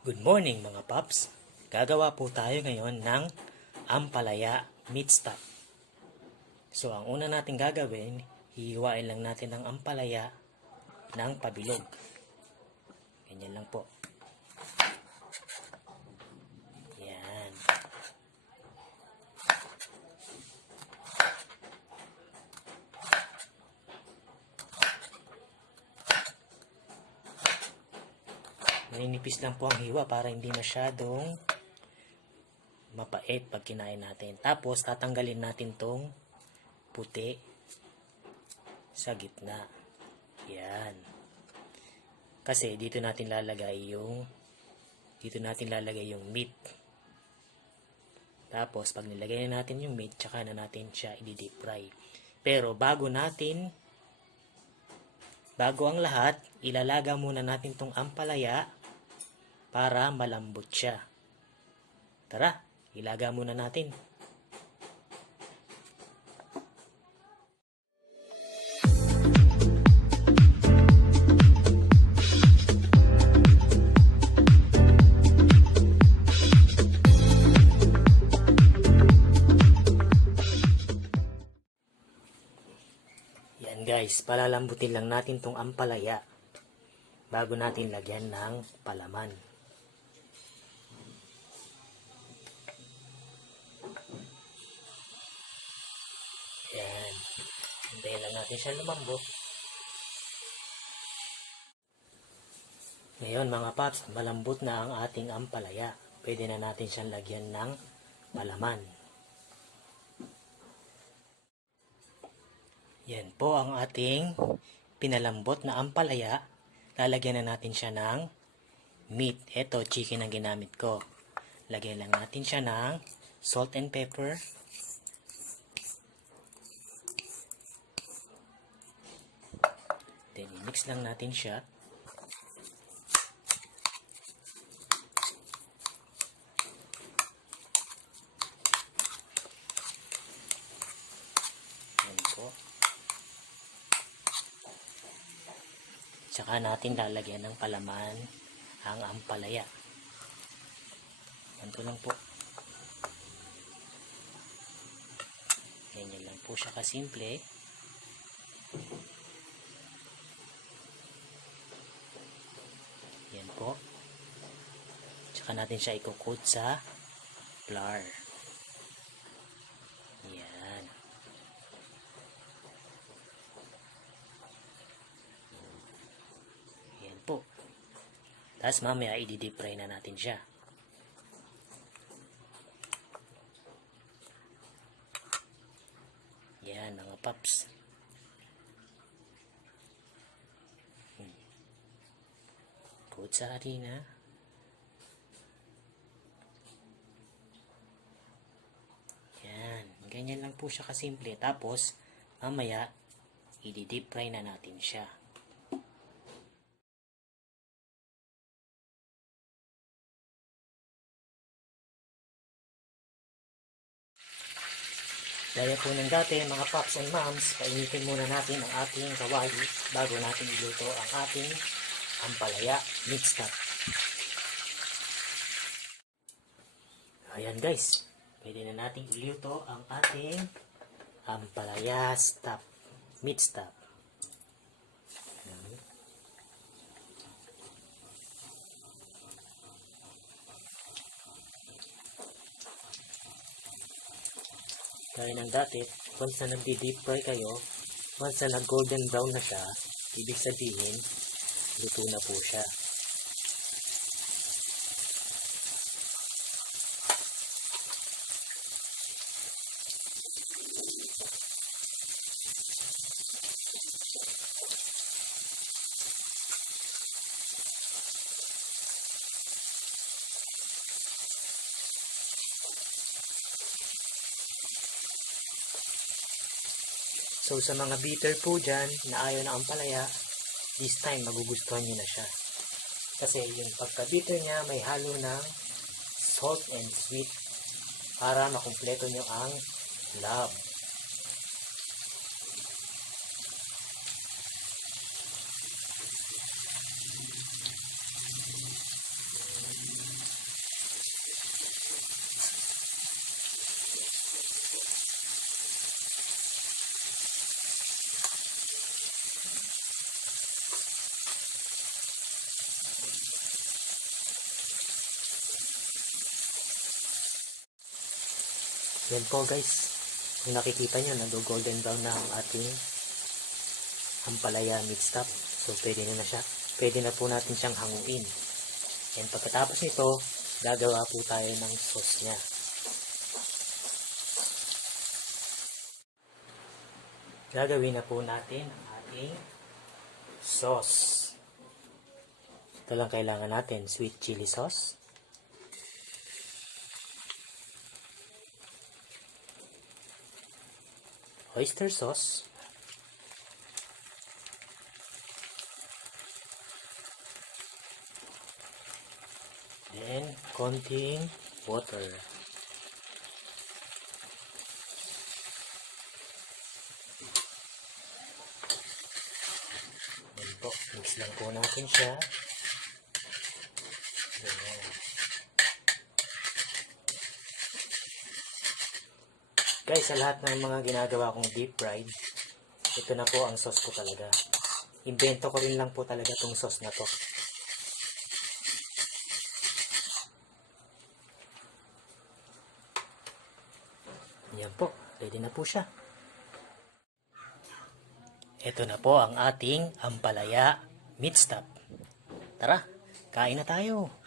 Good morning mga paps! Gagawa po tayo ngayon ng ampalaya meat stock. So ang una natin gagawin, hihiwain lang natin ang ampalaya ng pabilog. Ganyan lang po. Yan. Maninipis lang po ang hiwa para hindi masyadong mapait pag kinain natin. Tapos tatanggalin natin tong puti sa gitna. Yan. Kasi dito natin lalagay yung meat. Tapos pag nilagay na natin yung meat, tsaka na natin siya i-deep fry. Pero bago ang lahat, ilalaga muna natin tong ampalaya para malambot siya. Tara, ilaga muna natin. Yan guys, palalambutin lang natin tong ampalaya bago natin lagyan ng palaman. Yan. Hintayin lang natin siya lumambot. Ngayon mga paps, malambot na ang ating ampalaya. Pwede na natin siyang lagyan ng palaman. Yan po ang ating pinalambot na ampalaya. Lalagyan na natin siya ng meat. Ito, chicken ang ginamit ko. Lagyan lang natin siya ng salt and pepper. Then, mix lang natin siya. Yan po. Tsaka natin lalagyan ng palaman ang ampalaya. Ganito lang po. Ganyan lang po siya kasimple. Yan po. Tsaka natin siya i-coat sa flour. Yan. Yan po. Tapos mamaya i-deep fry na natin siya. Yan mga paps. Coat sa harina. Yan. Ganyan lang po siya kasimple. Tapos, mamaya, i-deep fry na natin siya. Gaya po ng dati, mga pops and moms, painitin muna natin ang ating kawali bago natin iluto ang ating ampalaya meat stock. Ayan guys, pwede na natin iluto ang ating ampalaya stock, meat stock. Gaya ng dati, once na nagdi-deep fry kayo, once na nag-golden brown na siya, ibig sabihin, luto na po siya. So sa mga bitter po dyan na ayaw na ampalaya, this time magugustuhan nyo na siya. Kasi yung pagka-bitter niya may halo ng salt and sweet para makumpleto nyo ang love. Yan po guys. Kung nakikita nyo, nag-golden brown na ang ating ampalaya meat stuff. So, pwede na siya. Pwede na po natin siyang hanguin. And pagkatapos nito, gagawa po tayo ng sauce niya. Gagawin na po natin ang ating sauce. Ito lang kailangan natin, sweet chili sauce. Oyster sauce. Then, konting water. Yan po, mix lang po natin siya. Yan. Guys, sa lahat ng mga ginagawa kong deep fried, ito na po ang sauce ko talaga. Invento ko rin lang po talaga itong sauce na to. Yan po, ready na po siya. Ito na po ang ating ampalaya meat stuff. Tara, kain na tayo.